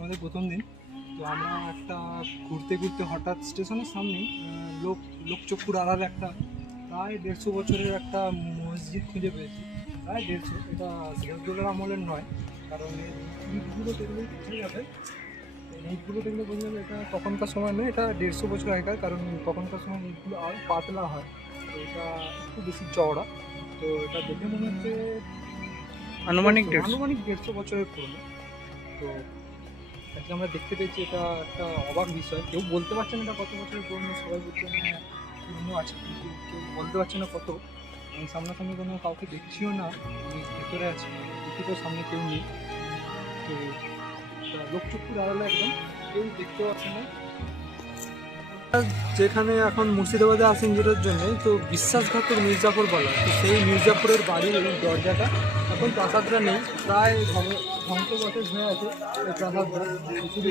আমাদের প্রথম দিন। তো আমরা একটা ঘুরতে ঘুরতে হঠাৎ স্টেশনের সামনেই লোক লোকচক্ষুর আড়ালে একটা প্রায় দেড়শো বছরের একটা মসজিদ খুঁজে পেয়েছি। প্রায় দেড়শো। এটা সিরাজদৌলার আমলের নয় কারণ ইটগুলো দেখলে বোঝা যাবে। ইটগুলো দেখলে বোঝা যাবে এটা তখনকার সময় নয় এটা দেড়শো বছর আগেকার কারণ তখনকার সময় ইটগুলো আরও পাতলা হয়। তো এটা একটু বেশি চওড়া। তো এটা দেখে মনে হচ্ছে আনুমানিক আনুমানিক দেড়শো বছরের পুরনো। তো আজকে আমরা দেখতে পেয়েছি এটা একটা অবাক বিষয়। কেউ বলতে পারছে না এটা কত বছরের পুরনো, সবাই বলছে না পুরনো আছে, কিন্তু কেউ বলতে পারছে না কত। আমি সামনাসামনি কোনো কাউকে দেখছিও না, আমি ভেতরে আছি দেখি তো সামনে কেউ নেই। তো লোকচক্ষুর আড়ালে একদম কেউ দেখতে পাচ্ছে না। যেখানে এখন মুর্শিদাবাদে আসেন যেটার জন্য, তো বিশ্বাসঘাতক মির্জাপুর বলা তো সেই মির্জাপুরের বাড়ির দরজাটা এখন প্রাসাদটা নেই, প্রায় হয়ে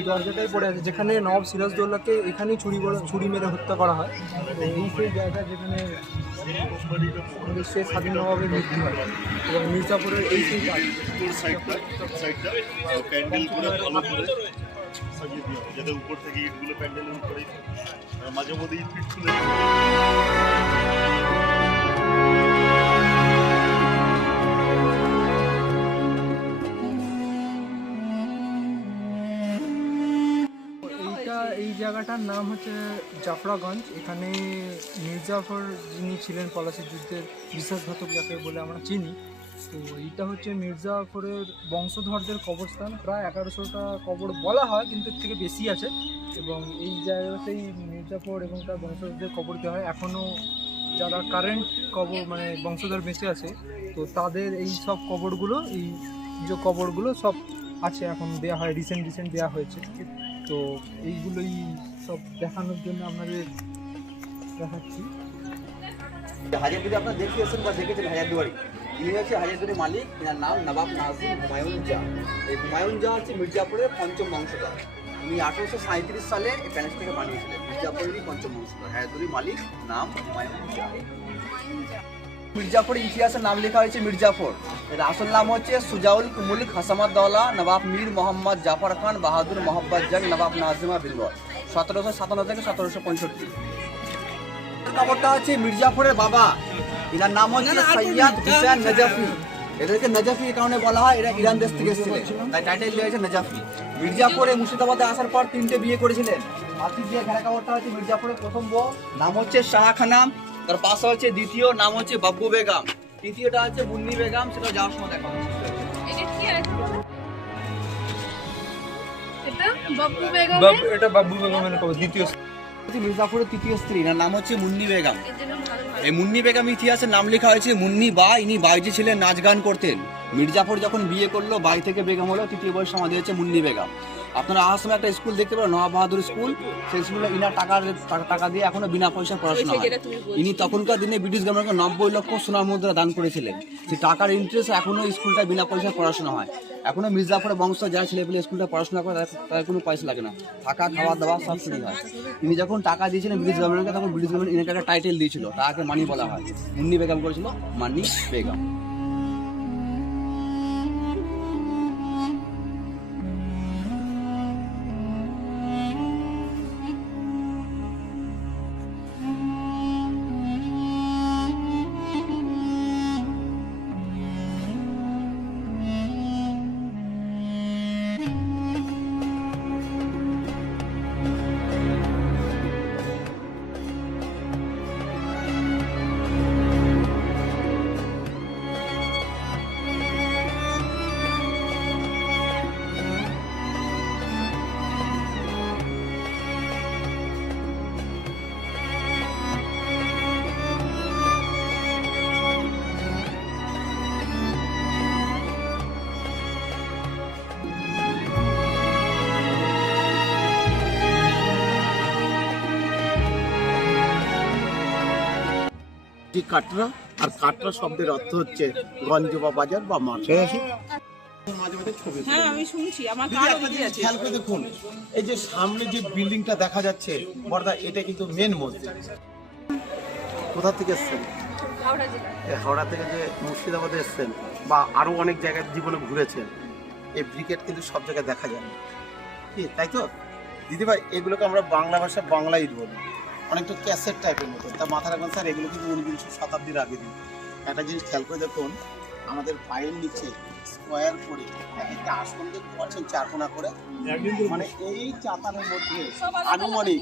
দরজাটাই পড়ে আছে। যেখানে নব সিরাজদৌল্লাকে এখানেই ছুরি ছুরি মেরে হত্যা করা হয়। তো এই সেই জায়গা যেখানে আমাদের শেষ মৃত্যু হয়। এবং মির্জাপুরের এই সেই যাতে উপর থেকে ইটগুলো প্যান্ডেলের উপরে মাঝে মধ্যে ইট ফিট জায়গাটার নাম হচ্ছে জাফরাগঞ্জ। এখানে মির্জাফর যিনি ছিলেন পলাশির যুদ্ধের বিশ্বাসঘাতক যাকে বলে আমরা চিনি। তো এইটা হচ্ছে মির্জাফরের বংশধরদের কবরস্থান। প্রায় এগারোশোটা কবর বলা হয়, কিন্তু এর থেকে বেশি আছে। এবং এই জায়গাতেই মির্জাফর এবং তার বংশধরদের কবর দেওয়া হয়। এখনও যারা কারেন্ট কবর মানে বংশধর বেঁচে আছে, তো তাদের এই সব কবরগুলো, এই যে কবরগুলো সব আছে, এখন দেওয়া হয় রিসেন্ট রিসেন্ট দেওয়া হয়েছে। তো এইগুলোই সব দেখানোর জন্য আপনাদের দেখাচ্ছি। হাজারদুয়ারি আপনারা দেখে এসেছেন বা দেখেছেন হাজারদুয়ারি। ইনি হচ্ছে হাজারদুয়ারি মালিক এনার নাম নবাব নাজিম হুমায়ুন জা এই হুমায়ুন জা হচ্ছে মির্জাপুরের পঞ্চম বংশধর। উনি আঠারোশো সাঁত্রিশ সালে এই প্যালেসটাকে বানিয়েছিলেন। মির্জাপুরেরই পঞ্চম বংশধর। হাজারদুয়ারি মালিক, নাম হুমায়ুন জা মির্জাপুরের ইতিহাসে নাম লেখা হয়েছে মির্জাফর এর আসল নাম হচ্ছে সুজাউল মুলক হাসামাদ্দৌলা নবাব মীর মোহাম্মদ জাফর খান বাহাদুর মোহাম্মদ জং নবাব নাজিমা বিলবর সতেরোশো সাতান্ন থেকে সতেরোশো পঁয়ষট্টি। খবরটা হচ্ছে মির্জাফরের বাবা। এনার নাম হচ্ছে সৈয়াদ হুসেন নজাফি। এদেরকে নজাফি এই কারণে বলা হয় এরা ইরান দেশ থেকে এসেছিলেন। তাই টাইটেল দেওয়া হয়েছে নজাফি। মির্জাপুরে মুর্শিদাবাদে আসার পর তিনটে বিয়ে করেছিলেন। মাতৃ বিয়ে ঘেরা খবরটা হচ্ছে মির্জাপুরের প্রথম বউ নাম হচ্ছে শাহ খানাম। তার পাশে হচ্ছে দ্বিতীয় নাম হচ্ছে বাব্বু বেগম। তৃতীয়টা হচ্ছে মুন্নি বেগম সেটা যাওয়ার সময় দেখা এটা বেগমের? দ্বিতীয় মির্জাপুরের তৃতীয় স্ত্রী নাম হচ্ছে মুন্নি বেগম। এই মুন্নি বেগম ইতিহাসে নাম লেখা হয়েছে মুন্নি বা ইনি বাইজি ছিলেন নাচ গান করতেন। মির্জাফর যখন বিয়ে করল বাই থেকে বেগম হলো তৃতীয় বয়স আমাদের হচ্ছে মুন্নি বেগম। আপনারা আসার সময় একটা স্কুল দেখতে পারেন নবাব বাহাদুর স্কুল। সেই স্কুলে ইনার টাকা টাকা দিয়ে এখনও বিনা পয়সা পড়াশোনা হয়। ইনি তখনকার দিনে ব্রিটিশ গভর্নমেন্টকে নব্বই লক্ষ সোনার মুদ্রা দান করেছিলেন। সেই টাকার ইন্টারেস্ট এখনও স্কুলটা বিনা পয়সায় পড়াশোনা হয়। এখনও মির্জাফরের বংশ যারা ছেলেপেলে স্কুলটা পড়াশোনা করে তাদের- তাদের কোনো পয়সা লাগে না। থাকা খাওয়া দাওয়া সব ফ্রি হয়। তিনি যখন টাকা দিয়েছিলেন ব্রিটিশ গভর্নমেন্টকে তখন ব্রিটিশ গভর্নমেন্ট ইনাকে একটা টাইটেল দিয়েছিল তাকে মানি বলা হয়। মুন্নি বেগম করেছিল মানি বেগম। যে কাটরা আর কাটরা শব্দের অর্থ হচ্ছে গঞ্জ বা বাজার বা মাঠ। হ্যাঁ একটা দেখুন এই যে সামনে যে বিল্ডিংটা দেখা যাচ্ছে বর্দা এটা কিন্তু মেন মসজিদ। কোথা থেকে এসছেন? হাওড়া থেকে যে মুর্শিদাবাদে এসছেন বা আরও অনেক জায়গায় জীবনে ঘুরেছেন এই ব্রিকেট কিন্তু সব জায়গায় দেখা যায় না। কি তাই তো? দিদিভাই এগুলোকে আমরা বাংলা ভাষা বাংলা ইট বলি। অনেকটা ক্যাসেট টাইপের মতো। তা মাথা রাখবেন স্যার এগুলো কিন্তু ঊনবিংশ শতাব্দীর আগে দিন। একটা জিনিস খেয়াল করে দেখুন আমাদের পায়ের নিচে স্কোয়ার করে একটা আসন পাচ্ছেন চারকোনা করে। মানে এই চাতানের মধ্যে আনুমানিক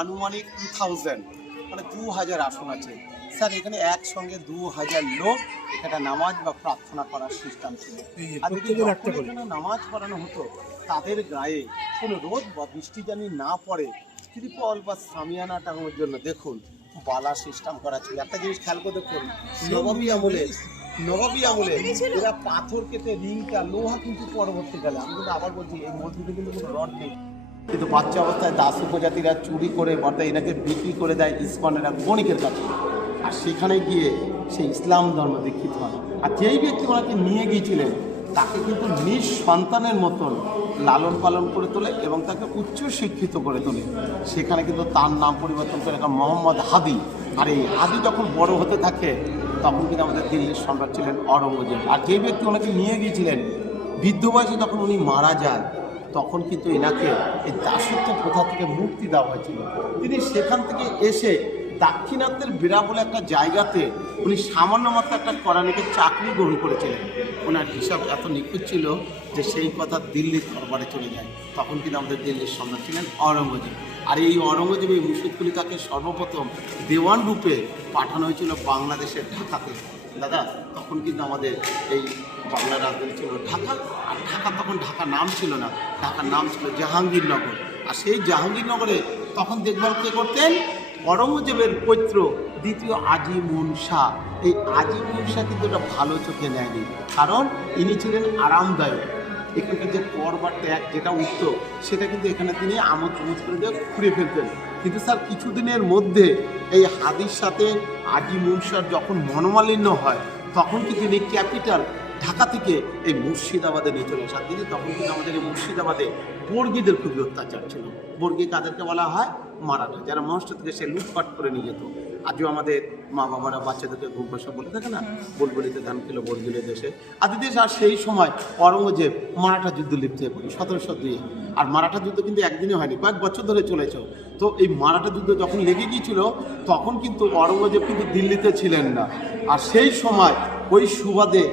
আনুমানিক টু থাউজেন্ড মানে দু হাজার আসন আছে। স্যার এখানে একসঙ্গে দু হাজার লোক একটা নামাজ বা প্রার্থনা করার সিস্টেম ছিল। আর যদি নামাজ পড়ানো হতো তাদের গায়ে কোনো রোদ বা বৃষ্টি জানি না পড়ে ত্রিপল বা সামিয়ানা টাঙানোর জন্য দেখুন, বালা সিস্টেম করা ছিল। একটা জিনিস খেয়াল করে দেখুন, নবাবী আমলে নবাবী আমলে এরা পাথর কেটে রিংটা, লোহা কিন্তু পরবর্তীকালে, আমি কিন্তু আবার বলছি, এই মসজিদে কিন্তু কোনো রড নেই। কিন্তু বাচ্চা অবস্থায় দাস উপজাতিরা চুরি করে অর্থাৎ এনাকে বিক্রি করে দেয় ইস্কনের বণিকের কাছে। আর সেখানে গিয়ে সে ইসলাম ধর্ম দীক্ষিত হয়। আর যেই ব্যক্তি ওনাকে নিয়ে গিয়েছিলেন, তাকে কিন্তু নিজ সন্তানের মতন লালন পালন করে তোলে এবং তাকে উচ্চ শিক্ষিত করে তোলে। সেখানে কিন্তু তার নাম পরিবর্তন করে মোহাম্মদ হাদি। আর এই হাদি যখন বড় হতে থাকে, তখন কিন্তু আমাদের দিল্লির সম্রাট ছিলেন অরঙ্গজেব। আর যে ব্যক্তি ওনাকে নিয়ে গিয়েছিলেন, বৃদ্ধ বয়সে যখন উনি মারা যান, তখন কিন্তু এনাকে এই দাসত্ব প্রথা থেকে মুক্তি দেওয়া হয়েছিল। তিনি সেখান থেকে এসে দাক্ষিণাত্যের বেড়া বলে একটা জায়গাতে উনি সামান্য মাত্র একটা করানিকে চাকরি গ্রহণ করেছিলেন। ওনার হিসাব এত নিখুঁত ছিল যে সেই কথা দিল্লির দরবারে চলে যায়। তখন কিন্তু আমাদের দিল্লির সম্রাট ছিলেন অরঙ্গজেব আর এই অরঙ্গজেব এই মুর্শিদ কলিতাকে সর্বপ্রথম দেওয়ান রূপে পাঠানো হয়েছিল বাংলাদেশের ঢাকাতে। দাদা, তখন কিন্তু আমাদের এই বাংলা রাজধানী ছিল ঢাকা। আর ঢাকা তখন ঢাকা নাম ছিল না। ঢাকার নাম ছিল জাহাঙ্গীরনগর। আর সেই জাহাঙ্গীরনগরে তখন দেখভাল কে করতেন? অরঙ্গজেবের পৈত্র দ্বিতীয় আজিমুন শাহ। এই আজিমুন শাহ কিন্তু এটা ভালো চোখে নেয়নি, কারণ ইনি ছিলেন আরামদায়ক। এখানকার যে কর বা ট্যাগ যেটা উঠত, সেটা কিন্তু এখানে তিনি আমোদ প্রমোদ করে দিয়ে ঘুরে ফেলতেন। কিন্তু স্যার, কিছুদিনের মধ্যে এই হাদির সাথে আজি মুনসার যখন মনোমালিন্য হয়, তখন কিন্তু তিনি ক্যাপিটাল ঢাকা থেকে এই মুর্শিদাবাদে নিয়ে চলে আসা তিনি তখন কিন্তু আমাদের এই মুর্শিদাবাদে বর্গীদের খুবই অত্যাচার ছিল। বর্গী কাদেরকে বলা হয়? মারাঠা যারা মহারাষ্ট্র থেকে সে লুটপাট করে নিয়ে যেত। আজও আমাদের মা বাবারা বাচ্চাদেরকে ঘুম বসে বলে থাকে না? বুলবুলিতে ধান কিলো বর্গিলে দেশে আদি দেশ আর সেই সময় অরঙ্গজেব মারাঠা যুদ্ধ লিপ্ত হয়ে পড়ে সতেরোশো দুই। আর মারাঠা যুদ্ধ কিন্তু একদিনে হয়নি কয়েক বছর ধরে চলেছে। তো এই মারাঠা যুদ্ধ যখন লেগে গিয়েছিল তখন কিন্তু অরঙ্গজেব কিন্তু দিল্লিতে ছিলেন না। আর সেই সময় ওই সুবাদে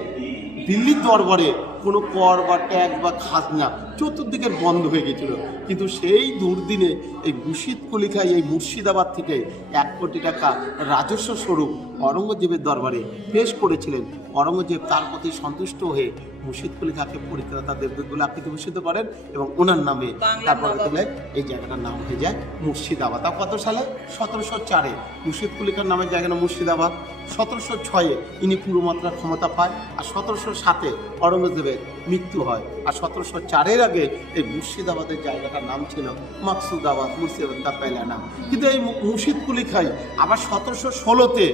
দিল্লির দরবারে কোনো কর বা ট্যাগ বা খাজনা চতুর্দিকে বন্ধ হয়ে গেছিল। কিন্তু সেই দুর্দিনে এই মুর্শিদ কলিখাই এই মুর্শিদাবাদ থেকে এক কোটি টাকা রাজস্ব স্বরূপ অরঙ্গজেবের দরবারে পেশ করেছিলেন। অরঙ্গজেব তার প্রতি সন্তুষ্ট হয়ে মুর্শিদ কলিখাকে পরিত্রাতা দেবদুল্লাহ আকৃতি ভূষিত করেন এবং ওনার নামে তারপরে দিলে এই জায়গাটার নাম হয়ে যায় মুর্শিদাবাদ। তা কত সালে? সতেরোশো চারে। মুর্শিদ কলিকার নামের জায়গা না মুর্শিদাবাদ। সতেরোশো ছয়ে ইনি পুরোমাত্রার ক্ষমতা পায় আর সতেরোশো সাতে অরঙ্গজেবের মৃত্যু হয়। আর সতেরোশো চারের আগে এই মুর্শিদাবাদের জায়গাটার নাম ছিল মাকসুদাবাদ মুর্শিদাবাদ পেলা নাম। কিন্তু এই মুর্শিদ কুলি খাই আবার সতেরোশো ষোলোতে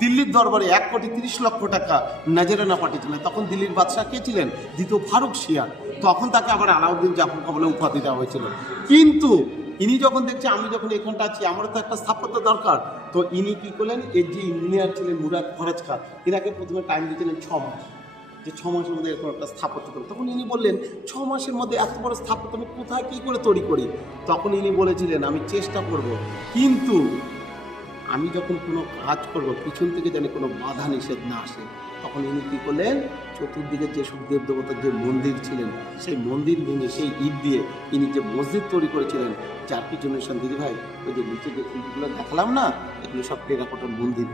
দিল্লির দরবারে এক কোটি তিরিশ লক্ষ টাকা নাজরানা পাঠিয়েছিলেন। তখন দিল্লির বাদশাহ কে ছিলেন? দ্বিতীয় ফারুক শিয়া। তখন তাকে আবার আলাউদ্দিন জাফর কবলে উপাধি দেওয়া হয়েছিল। কিন্তু ইনি যখন দেখছে, আমি যখন এখানটা আছি, আমারও তো একটা স্থাপত্য দরকার। তো ইনি কি করলেন? এর যে ইঞ্জিনিয়ার ছিলেন মুরাদ ফরাজ খান এনাকে প্রথমে টাইম দিয়েছিলেন ছ মাস। যে ছ মাসের মধ্যে এরকম একটা স্থাপত্য করব তখন ইনি বললেন, ছ মাসের মধ্যে এত বড় স্থাপত্য আমি কোথায় কী করে তৈরি করি? তখন ইনি বলেছিলেন, আমি চেষ্টা করব। কিন্তু আমি যখন কোনো কাজ করব, পিছন থেকে যেন কোনো বাধা নিষেধ না আসে, তখন ইনি কী করলেন? চতুর্দিকে যেসব দেব দেবতার যে মন্দির ছিলেন, সেই মন্দির ভেঙে সেই ইট দিয়ে ইনি যে মসজিদ তৈরি করেছিলেন, যার সঙ্গে দিদি ভাই, ওই যে নিচে যে ফুলগুলো দেখালাম না, এগুলো সব টেরাকোটার মন্দির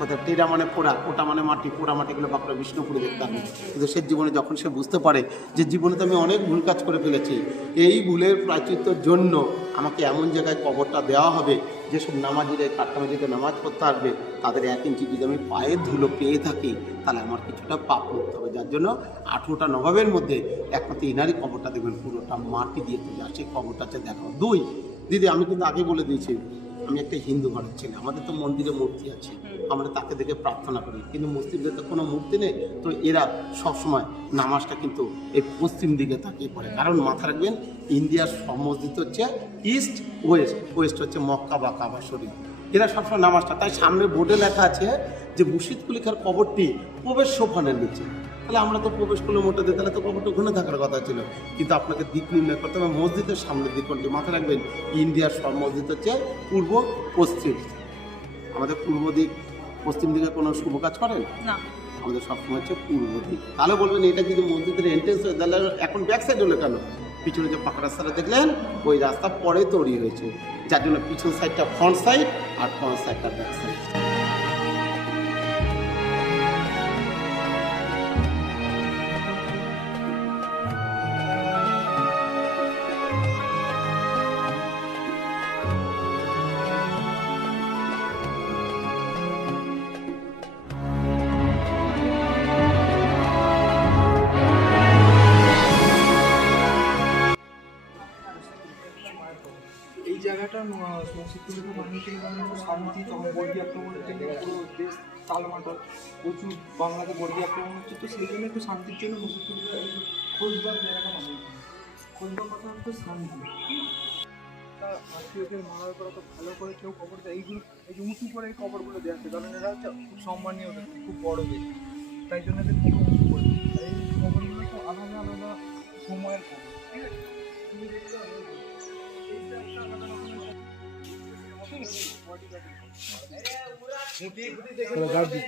কথা টেরা মানে পোড়া, পোটা মানে মাটি, পোড়া মাটিগুলো বাপরা বিষ্ণুপুরে দেখতে হবে কিন্তু সে জীবনে যখন সে বুঝতে পারে যে জীবনে তো আমি অনেক ভুল কাজ করে ফেলেছি, এই ভুলের প্রাচিত্যর জন্য আমাকে এমন জায়গায় কবরটা দেওয়া হবে যেসব নামাজিরা এই নামাজ পড়তে আসবে, তাদের এক ইঞ্চি যদি আমি পায়ের ধুলো পেয়ে থাকি, তাহলে আমার কিছুটা পাপ করতে হবে। যার জন্য আঠেরোটা নবাবের মধ্যে একমাত্র ইনারই কবরটা দেবেন পুরোটা মাটি দিয়ে তৈরি। আর সেই কবরটা হচ্ছে দেখাবো দুই, দিদি, আমি কিন্তু আগে বলে দিয়েছি আমি একটা হিন্দু ঘরের ছেলে আমাদের তো মন্দিরে মূর্তি আছে আমরা তাকে দেখে প্রার্থনা করি কিন্তু মুসলিমদের তো কোনো মূর্তি নেই তো এরা সবসময় নামাজটা কিন্তু এই পশ্চিম দিকে তাকিয়ে পড়ে। কারণ মাথা রাখবেন ইন্ডিয়ার সমস্ত মসজিদ হচ্ছে ইস্ট ওয়েস্ট ওয়েস্ট হচ্ছে মক্কা বা কাবা শরীফ। এরা সবসময় নামাজটা। তাই সামনে বোর্ডে লেখা আছে যে মুর্শিদ কুলিখার কবরটি প্রবেশ সোফানের নিচে। তাহলে আমরা তো প্রবেশ করলে মোটে দিই তাহলে তো কবরটা ওখানে থাকার কথা ছিল। কিন্তু আপনাকে দিক নির্ণয় করতে হবে মসজিদের সামনের দিক কোনটি মাথায় রাখবেন ইন্ডিয়ার সব মসজিদ হচ্ছে পূর্ব পশ্চিম। আমাদের পূর্ব দিক পশ্চিম দিকে কোনো শুভ কাজ করেন না। আমাদের সবসময় হচ্ছে পূর্ব দিক। তাহলে বলবেন এটা যদি মসজিদের এন্ট্রেন্স হয় তাহলে এখন ব্যাক সাইড হলো কেন? পিছনে যে পাকা রাস্তাটা দেখলেন ওই রাস্তা পরে তৈরি হয়েছে। যার জন্য পিছন সাইডটা ফ্রন্ট সাইড আর ফ্রন্ট সাইডটা ব্যাক সাইড জায়গাটা মসজিদগুলো বানিয়েছিল শান্তি, তখন বর্গী আক্রমণের জন্য পুরো দেশ তালমাটাল প্রচুর বাংলাতে বর্গী আক্রমণ হচ্ছে, তো সেই জন্য একটু শান্তির জন্য মসজিদগুলো খোঁজবার জায়গাটা বানিয়েছিল খোঁজবার কথা হচ্ছে শান্তি। তা আত্মীয়দের মারার পর তো ভালো করে কেউ কবর দেয় এইগুলো এই যে উঁচু করে এই কবরগুলো দেওয়া আছে, কারণ এরা হচ্ছে খুব সম্মানীয় ব্যক্তি খুব বড় ব্যক্তি। তাই জন্য এদের খুব উঁচু করে এই কবরগুলো তো আলাদা আলাদা সময়ের কবর ঠিক আছে? তুমি দেখতে হবে